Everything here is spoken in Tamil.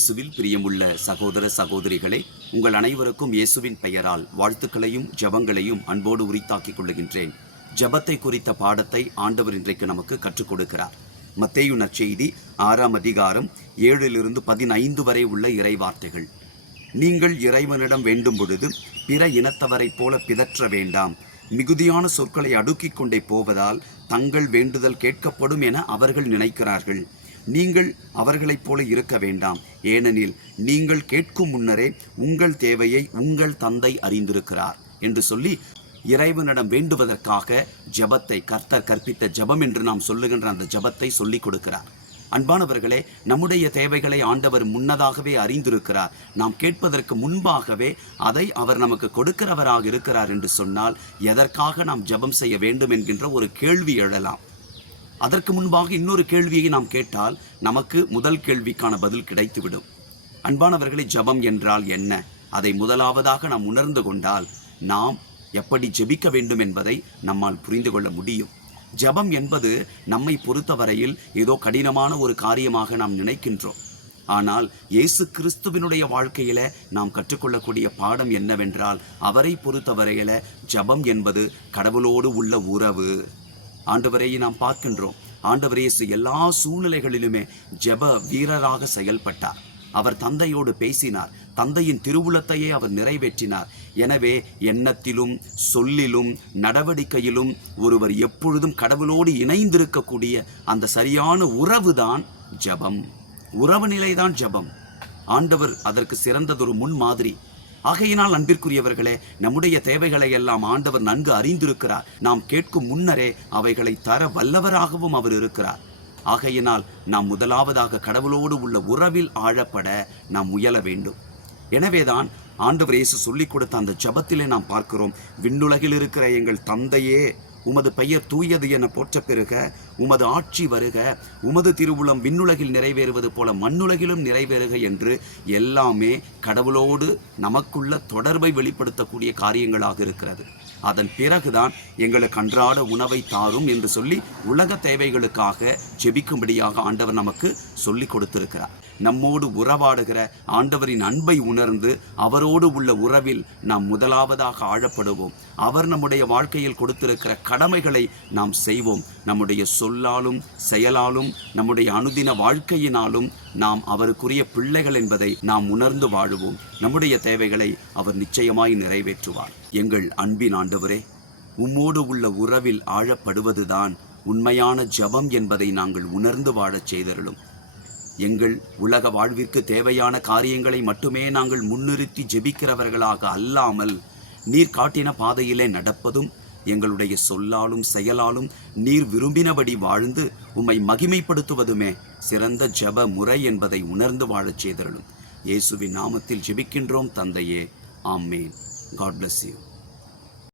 இயேசுவில் பிரியமுள்ள சகோதர சகோதரிகளே உங்கள் அனைவருக்கும் இயேசுவின் பெயரால் வாழ்த்துக்களையும் ஜபங்களையும் அன்போடு உரித்தாக்கிக் கொள்ளுகின்றேன். ஜபத்தை குறித்த பாடத்தை ஆண்டவர் இன்றைக்கு நமக்கு கற்றுக் கொடுக்கிறார். மத்தேயு நற்செய்தி ஆறாம் அதிகாரம் ஏழிலிருந்து பதினைந்து வரை உள்ள இறை வார்த்தைகள் நீங்கள் இறைவனிடம் வேண்டும் பொழுது பிற இனத்தவரைப் போல பிதற்ற வேண்டாம். மிகுதியான சொற்களை அடுக்கிக் கொண்டே போவதால் தங்கள் வேண்டுதல் கேட்கப்படும் என அவர்கள் நினைக்கிறார்கள். நீங்கள் அவர்களைப் போல இருக்க வேண்டாம். ஏனெனில் நீங்கள் கேட்கும் முன்னரே உங்கள் தேவையை உங்கள் தந்தை அறிந்திருக்கிறார் என்று சொல்லி இறைவனிடம் வேண்டுவதற்காக ஜெபத்தை கர்த்தர் கற்பித்த ஜெபம் என்று நாம் சொல்லுகின்ற அந்த ஜெபத்தை சொல்லிக் கொடுக்கிறார். அன்பானவர்களே நம்முடைய தேவைகளை ஆண்டவர் முன்னதாகவே அறிந்திருக்கிறார். நாம் கேட்பதற்கு முன்பாகவே அதை அவர் நமக்கு கொடுக்கிறவராக இருக்கிறார் என்று சொன்னால் எதற்காக நாம் ஜெபம் செய்ய வேண்டும் என்கின்ற ஒரு கேள்வி எழலாம். அதற்கு முன்பாக இன்னொரு கேள்வியை நாம் கேட்டால் நமக்கு முதல் கேள்விக்கான பதில் கிடைத்துவிடும். அன்பானவர்களே ஜெபம் என்றால் என்ன? அதை முதலாவதாக நாம் உணர்ந்து கொண்டால் நாம் எப்படி ஜெபிக்க வேண்டும் என்பதை நம்மால் புரிந்து கொள்ள முடியும். ஜெபம் என்பது நம்மை பொறுத்தவரையில் ஏதோ கடினமான ஒரு காரியமாக நாம் நினைக்கின்றோம். ஆனால் இயேசு கிறிஸ்துவினுடைய வாழ்க்கையில நாம் கற்றுக்கொள்ளக்கூடிய பாடம் என்னவென்றால் அவரை பொறுத்தவரையில ஜெபம் என்பது கடவுளோடு உள்ள உறவு. ஆண்டவரையை நாம் பார்க்கின்றோம். ஆண்டவர் இயேசு எல்லா சூழ்நிலைகளிலுமே ஜெப வீரராக செயல்பட்டார். அவர் தந்தையோடு பேசினார். தந்தையின் திருவுளத்தையே அவர் நிறைவேற்றினார். எனவே எண்ணத்திலும் சொல்லிலும் நடவடிக்கையிலும் ஒருவர் எப்பொழுதும் கடவுளோடு இணைந்திருக்கக்கூடிய அந்த சரியான உறவுதான் ஜெபம். உறவு நிலைதான் ஜெபம். ஆண்டவர் அதற்கு சிறந்ததொரு முன் மாதிரி ஆகையினால் அன்பிற்குரியவர்களே நம்முடைய தேவைகளை எல்லாம் ஆண்டவர் நன்கு அறிந்திருக்கிறார். நாம் கேட்கும் முன்னரே அவைகளை தர வல்லவராகவும் அவர் இருக்கிறார். ஆகையினால் நாம் முதலாவதாக கடவுளோடு உள்ள உறவில் ஆழப்பட நாம் முயல வேண்டும். எனவேதான் ஆண்டவர் இயேசு சொல்லிக் கொடுத்த அந்த ஜபத்திலே நாம் பார்க்கிறோம் விண்ணுலகில் இருக்கிற எங்கள் தந்தையே உமது பெயர் தூயது என போற்ற பெருக உமது ஆட்சி வருக உமது திருவுளம் விண்ணுலகில் நிறைவேறுவது போல மண்ணுலகிலும் நிறைவேறுக என்று எல்லாமே கடவுளோடு நமக்குள்ள தொடர்பை வெளிப்படுத்தக்கூடிய காரியங்களாக இருக்கிறது. அதன் பிறகுதான் எங்களுக்கு அன்றாட உணவை தாரும் என்று சொல்லி உலக தேவைகளுக்காக ஜெபிக்கும்படியாக ஆண்டவர் நமக்கு சொல்லி கொடுத்திருக்கிறார். நம்மோடு உறவாடுகிற ஆண்டவரின் அன்பை உணர்ந்து அவரோடு உள்ள உறவில் நாம் முதலாவதாக ஆழப்படுவோம். அவர் நம்முடைய வாழ்க்கையில் கொடுத்திருக்கிற கடமைகளை நாம் செய்வோம். நம்முடைய சொல்லாலும் செயலாலும் நம்முடைய அனுதின வாழ்க்கையினாலும் நாம் அவருக்குரிய பிள்ளைகள் என்பதை நாம் உணர்ந்து வாழுவோம். நம்முடைய தேவைகளை அவர் நிச்சயமாய் நிறைவேற்றுவார். எங்கள் அன்பின் ஆண்டவரே உம்மோடு உள்ள உறவில் ஆழப்படுவதுதான் உண்மையான ஜபம் என்பதை நாங்கள் உணர்ந்து வாழச் செய்தருளும். எங்கள் உலக வாழ்விற்கு தேவையான காரியங்களை மட்டுமே நாங்கள் முன்னிறுத்தி ஜெபிக்கிறவர்களாக அல்லாமல் நீர் காட்டின பாதையிலே நடப்பதும் எங்களுடைய சொல்லாலும் செயலாலும் நீர் விரும்பினபடி வாழ்ந்து உம்மை மகிமைப்படுத்துவதுமே சிறந்த ஜெப முறை என்பதை உணர்ந்து வாழச் செய்தருளும். இயேசுவின் நாமத்தில் ஜெபிக்கின்றோம் தந்தையே. ஆமேன். God bless you